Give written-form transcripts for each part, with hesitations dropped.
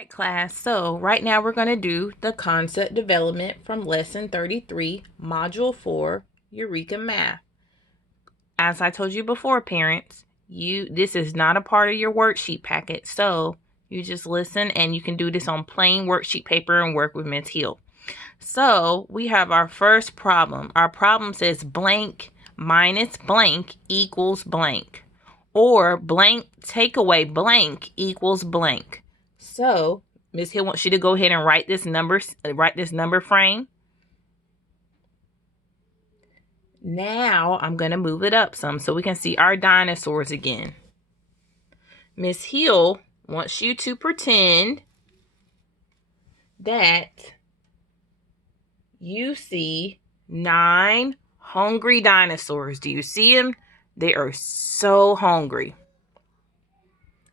All right, class. So right now we're going to do the concept development from lesson 33, module 4, Eureka Math. As I told you before, parents, this is not a part of your worksheet packet. So you just listen, and you can do this on plain worksheet paper and work with Ms. Hill. So we have our first problem. Our problem says blank minus blank equals blank, or blank take away blank equals blank. So Ms. Hill wants you to go ahead and write this number frame. Now I'm going to move it up some so we can see our dinosaurs again. Ms. Hill wants you to pretend that you see 9 hungry dinosaurs. Do you see them? They are so hungry.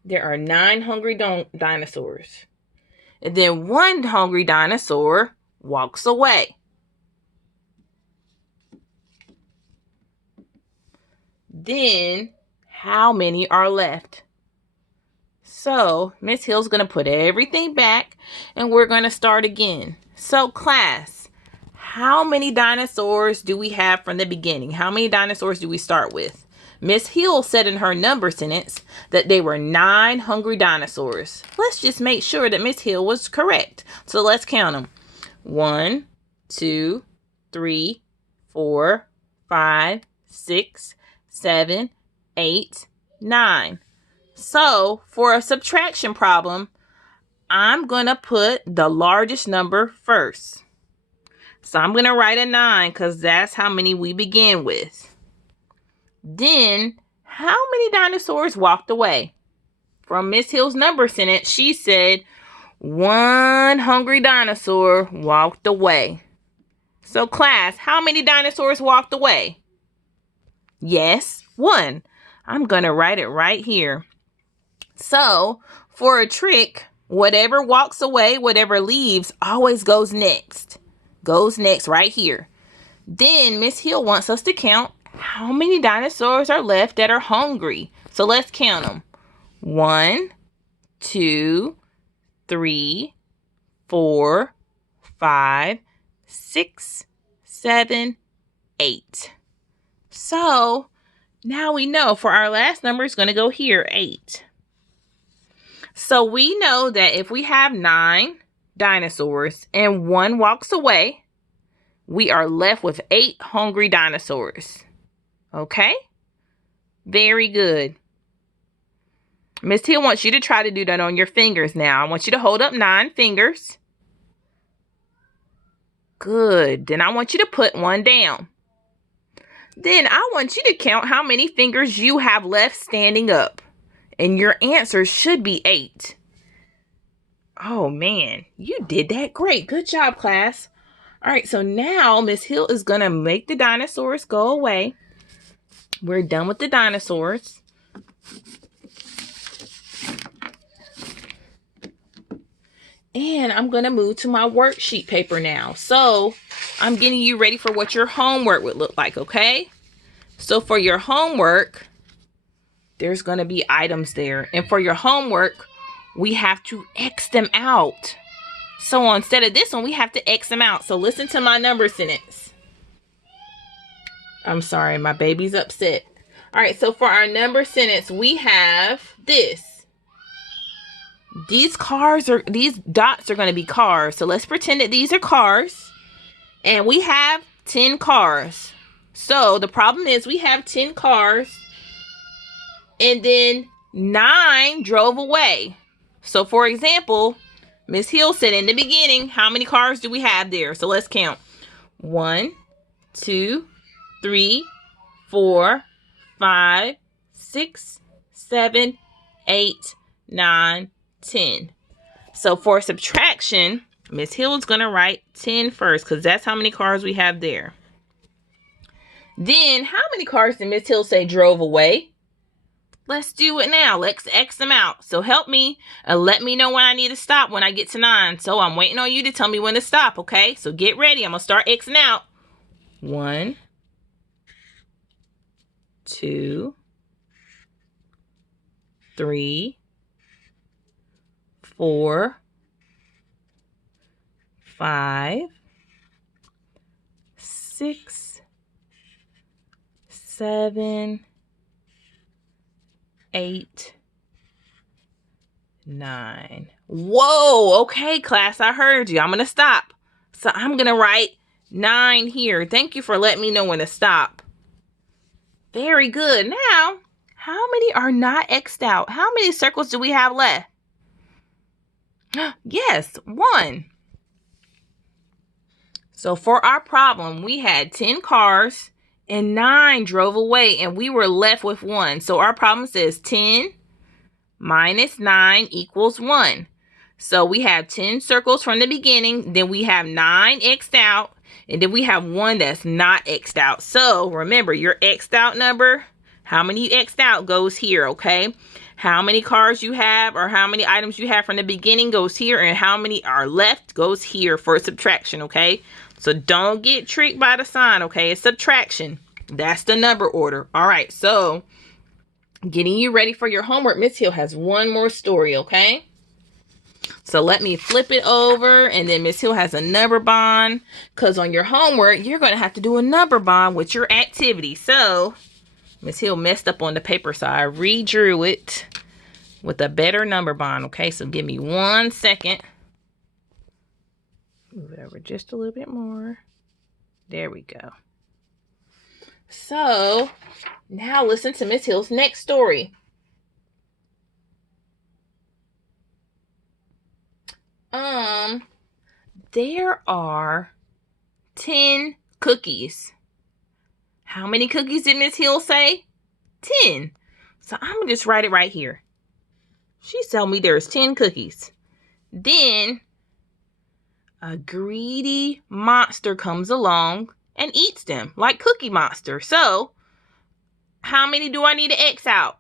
There are 9 hungry dinosaurs. And then one hungry dinosaur walks away. Then how many are left? So Miss Hill's going to put everything back, and we're going to start again. So class, how many dinosaurs do we have from the beginning? How many dinosaurs do we start with? Miss Hill said in her number sentence that they were 9 hungry dinosaurs. Let's just make sure that Miss Hill was correct. So let's count them. 1, 2, 3, 4, 5, 6, 7, 8, 9. So for a subtraction problem, I'm going to put the largest number first. So I'm going to write a 9 because that's how many we begin with. Then, how many dinosaurs walked away? From Miss Hill's number sentence, she said 1 hungry dinosaur walked away. So class, how many dinosaurs walked away? Yes, 1. I'm going to write it right here. So, for a trick, whatever walks away, whatever leaves, always goes next. Goes next right here. Then Miss Hill wants us to count how many dinosaurs are left that are hungry. So let's count them. 1, 2, 3, 4, 5, 6, 7, 8. So now we know for our last number is going to go here, 8. So we know that if we have 9 dinosaurs and 1 walks away, we are left with 8 hungry dinosaurs. Okay? Very good. Miss Hill wants you to try to do that on your fingers now. I want you to hold up 9 fingers. Good. Then I want you to put 1 down. Then I want you to count how many fingers you have left standing up. And your answer should be 8. Oh, man. You did that great. Good job, class. All right, so now Miss Hill is going to make the dinosaurs go away. We're done with the dinosaurs. And I'm going to move to my worksheet paper now. So I'm getting you ready for what your homework would look like, okay? So for your homework, there's going to be items there. And for your homework, we have to X them out. So instead of this one, we have to X them out. So listen to my number sentence. I'm sorry, my baby's upset. All right, so for our number sentence, we have this. These dots are going to be cars. So let's pretend that these are cars. And we have 10 cars. So the problem is we have 10 cars. And then 9 drove away. So for example, Miss Hill said in the beginning, how many cars do we have there? So let's count. 1, 2, 3, 4, 5, 6, 7, 8, 9, 10. So for subtraction, Miss Hill is going to write 10 first because that's how many cars we have there. Then how many cars did Miss Hill say drove away? Let's do it now. Let's X them out. So help me and let me know when I need to stop when I get to 9. So I'm waiting on you to tell me when to stop, okay? So get ready. I'm going to start Xing out. 1, 2, 3, 4, 5, 6, 7, 8, 9. Whoa, okay, class, I heard you. I'm going to stop. So I'm going to write 9 here. Thank you for letting me know when to stop. Very good. Now, how many are not X'd out? How many circles do we have left? Yes, 1. So for our problem, we had 10 cars and 9 drove away and we were left with 1. So our problem says 10 minus 9 equals 1. So we have 10 circles from the beginning, then we have 9 X'd out, and then we have 1 that's not X'd out. So remember, your X'd out number, how many X'd out goes here, okay? How many cars you have or how many items you have from the beginning goes here, and how many are left goes here for subtraction, okay? So don't get tricked by the sign, okay? It's subtraction. That's the number order. All right, so getting you ready for your homework, Miss Hill has one more story, okay? So let me flip it over, and then Miss Hill has a number bond, because on your homework, you're going to have to do a number bond with your activity. So Miss Hill messed up on the paper, so I redrew it with a better number bond, okay? So give me 1 second. Move it over just a little bit more. There we go. So now listen to Miss Hill's next story. There are 10 cookies. How many cookies did Miss Hill say? 10. So I'm gonna just write it right here. She told me there's 10 cookies. Then a greedy monster comes along and eats them, like Cookie Monster. So how many do I need to X out?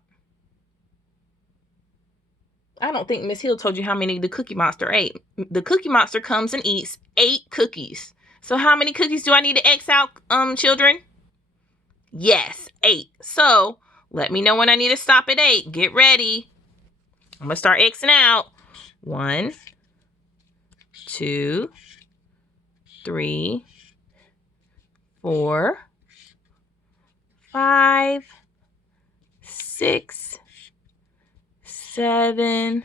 I don't think Miss Hill told you how many the Cookie Monster ate. The Cookie Monster comes and eats 8 cookies. So how many cookies do I need to X out, children? Yes, 8. So let me know when I need to stop at 8. Get ready. I'm going to start Xing out. 1, 2, 3, 4, 5, 6, 7,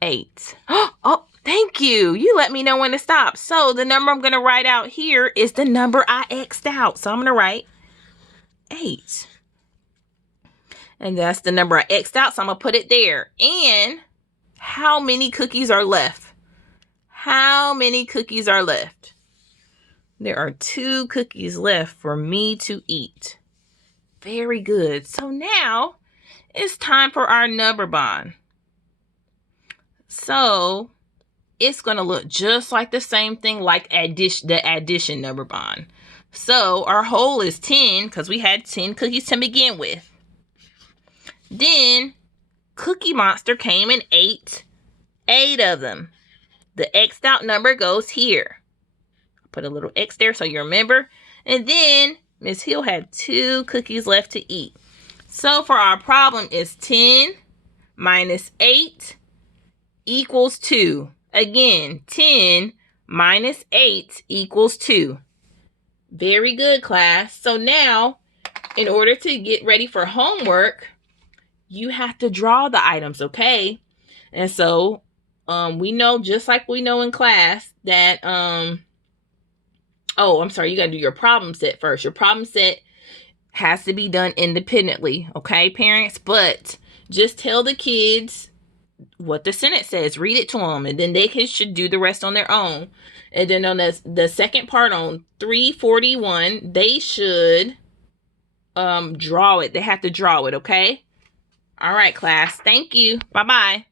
8. Oh, thank you. You let me know when to stop. So the number I'm going to write out here is the number I X'd out. So I'm going to write 8. And that's the number I X'd out. So I'm going to put it there. And how many cookies are left? How many cookies are left? There are 2 cookies left for me to eat. Very good. So now it's time for our number bond. So it's going to look just like the same thing like the addition number bond. So our whole is 10 because we had 10 cookies to begin with. Then Cookie Monster came and ate 8 of them. The X'd out number goes here. Put a little X there so you remember. And then Miss Hill had 2 cookies left to eat. So for our problem is 10 minus 8 equals 2. Again, 10 minus 8 equals 2. Very good, class. So now, in order to get ready for homework, you have to draw the items, okay? And so we know, just like we know in class, that, oh, I'm sorry, you got to do your problem set first. Your problem set has to be done independently, okay, parents? But just tell the kids what the sentence says. Read it to them, and then they should do the rest on their own. And then on the second part on 341, they should draw it. They have to draw it, okay? All right, class. Thank you. Bye-bye.